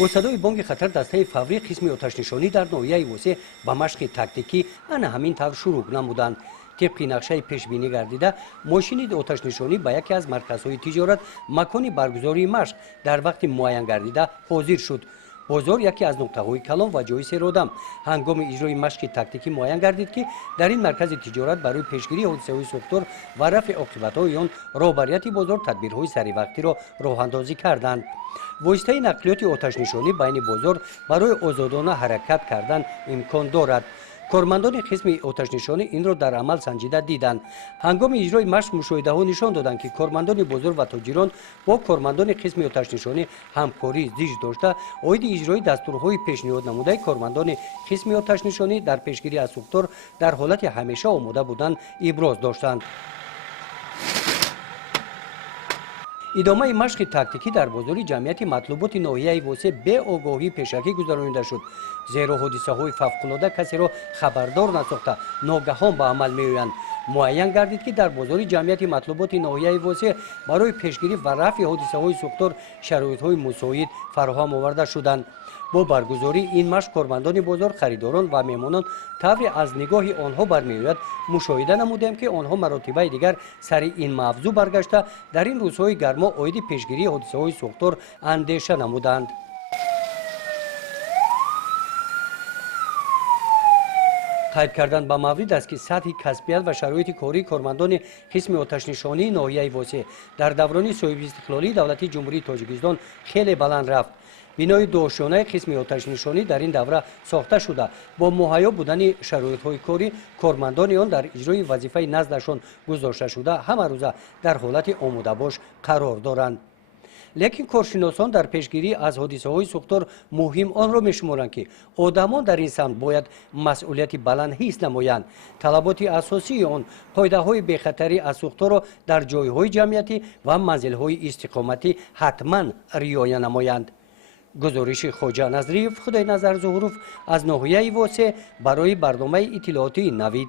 با صدای بانگ خطر دسته فوری قسم آتش‌نشانی در ناحیه وسه با مشق تاکتیکی آن همین طور شروع نمودند. طبق نقشه پیشبینی گردیده ماشین آتش‌نشانی به یکی از مرکزهای تجارت مکان برگزاری مشق در وقت معین گردیده حاضر شد. بازار یکی از نقطه‌های کلان و جای سیرودم هنگام اجرای مشق تاکتیکی معین گردید که در این مرکز تجارت برای پیشگیری حادثه‌های سوختار و رفع عاقبت‌های آن رهبریت بازار تدبیرهای سریع را راه‌اندازی کردند. واسطه نقلیات آتش‌نشانی بین بازار برای آزادانه حرکت کردن امکان دارد. کارمندان قسم آتش‌نشانی این را در عمل سنجیده دیدند. هنگام اجرای مشق مشاهده‌ها نشان دادند که کارمندان بازار و تاجران با کارمندان قسم آتش‌نشانی همکاری زیج داشته عاید اجرای دستورهای پیشنهاد نموده کارمندان قسم آتش‌نشانی در پیشگیری از سوختار در حالت همیشه آماده بودند ابراز داشتند. ادامه مشق تاکتیکی در بازار جمعیت مطلوبات ناحیه وسه به آگاهی پیشکی گذرانیده شد، زیرا حادثه‌های فوق‌العاده کسی را خبردار نساخته ناگهان به عمل می‌آیند. معین گردید که در بازار جمعیت مطلوبات ناحیه وسه برای پیشگیری و رفع حادثه‌های سوختار شرایط‌های مساعد فراهم آورده شدند. با برگزاری این مشق کارمندان بازار، خریداران و مهمانان طوری از نگاه آنها برمی‌آید مشاهده نمودیم که آنها مراتب دیگر سر این موضوع برگشته در این روزهای گرما عاید پیشگیری حادثه‌های سوختار اندیشه نمودند. قید کردن به مورد است که سطح کسبیت و شرایط کاری کارمندان قسم آتش‌نشانی ناحیه وسه در دوران صاحب استقلالی دولت جمهوری تاجیکستان خیلی بلند رفت. بنای دوشانه قسم آتش‌نشانی در این دوره ساخته شده با مهیا بودن شرایط‌های کاری کارمندان آن در اجرای وظیفه نزدشان گذاشته شده همه روزه در حالت آماده باش قرار دارند. لیکن کارشناسان در پیشگیری از حادثه‌های سوختار مهم آن را می‌شمارند که آدمان در این سمت باید مسئولیت بلند حس نمایند. طلبات اساسی آن قاعده‌های بی‌خطری از سوختار را در جای‌های جمعیتی و منزل‌های استقامتی حتما رعایت نمایند. گزارش خواجه نظریف خدای نظر ظهوروف از ناحیه وسه برای برنامه اطلاعاتی نوید.